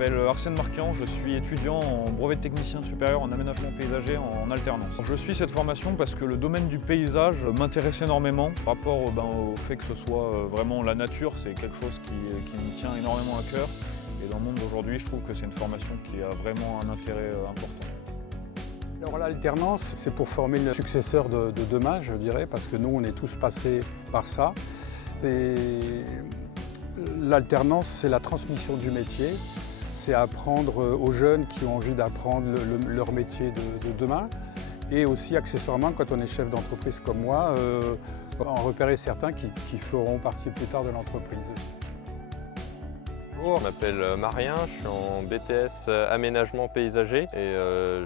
m'appelle Arsène Marquian, je suis étudiant en brevet de technicien supérieur en aménagement paysager en alternance. Je suis cette formation parce que le domaine du paysage m'intéresse énormément par rapport au fait que ce soit vraiment la nature, c'est quelque chose qui me tient énormément à cœur. Et dans le monde d'aujourd'hui, je trouve que c'est une formation qui a vraiment un intérêt important. Alors l'alternance, c'est pour former le successeur de demain, je dirais, parce que nous, on est tous passés par ça. L'alternance, c'est la transmission du métier, c'est apprendre aux jeunes qui ont envie d'apprendre leur métier de demain. Et aussi, accessoirement, quand on est chef d'entreprise comme moi, en repérer certains qui feront partie plus tard de l'entreprise. Je m'appelle Marien, je suis en BTS aménagement paysager et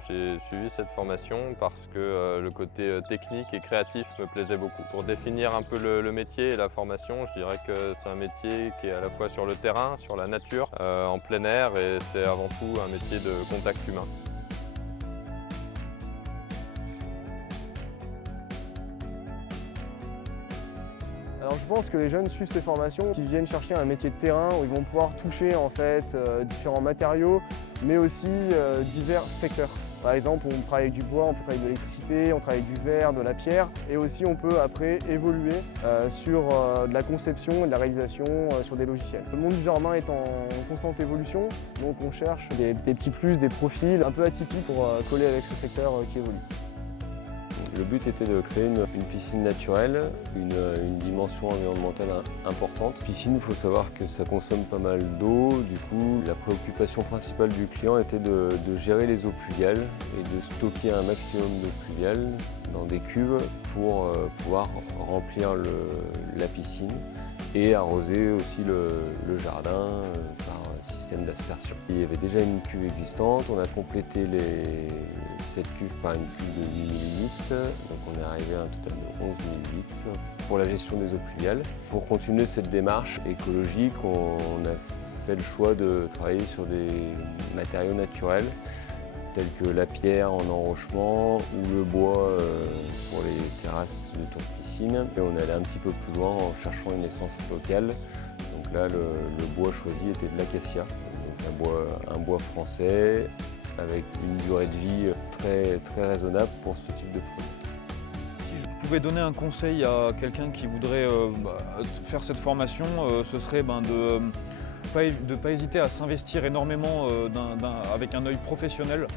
j'ai suivi cette formation parce que le côté technique et créatif me plaisait beaucoup. Pour définir un peu le métier et la formation, je dirais que c'est un métier qui est à la fois sur le terrain, sur la nature, en plein air, et c'est avant tout un métier de contact humain. Alors je pense que les jeunes suivent ces formations, ils viennent chercher un métier de terrain où ils vont pouvoir toucher en fait différents matériaux, mais aussi divers secteurs. Par exemple, on travaille avec du bois, on peut travailler avec de l'électricité, on travaille avec du verre, de la pierre, et aussi on peut après évoluer sur de la conception et de la réalisation sur des logiciels. Le monde du jardin est en constante évolution, donc on cherche des petits plus, des profils un peu atypiques pour coller avec ce secteur qui évolue. Le but était de créer une piscine naturelle, une dimension environnementale importante. Piscine, il faut savoir que ça consomme pas mal d'eau. Du coup, la préoccupation principale du client était de gérer les eaux pluviales et de stocker un maximum d'eau pluviale dans des cuves pour pouvoir remplir la piscine et arroser aussi le jardin par système d'aspersion. Il y avait déjà une cuve existante, on a complété cette cuve par une cuve de 8 000 litres, donc on est arrivé à un total de 11 000 litres pour la gestion des eaux pluviales. Pour continuer cette démarche écologique, on a fait le choix de travailler sur des matériaux naturels tels que la pierre en enrochement ou le bois pour les terrasses de tour de piscine. Et on est allé un petit peu plus loin en cherchant une essence locale. Donc là, le bois choisi était de l'acacia, donc un bois français avec une durée de vie très raisonnable pour ce type de produit. Si je pouvais donner un conseil à quelqu'un qui voudrait faire cette formation, ce serait de ne pas hésiter à s'investir énormément avec un œil professionnel,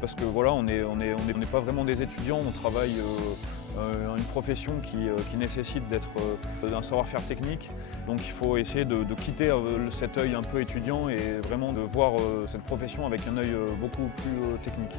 parce que voilà, on n'est pas vraiment des étudiants, on travaille une profession qui nécessite d'un savoir-faire technique. Donc il faut essayer de quitter cet œil un peu étudiant et vraiment de voir cette profession avec un œil beaucoup plus technique.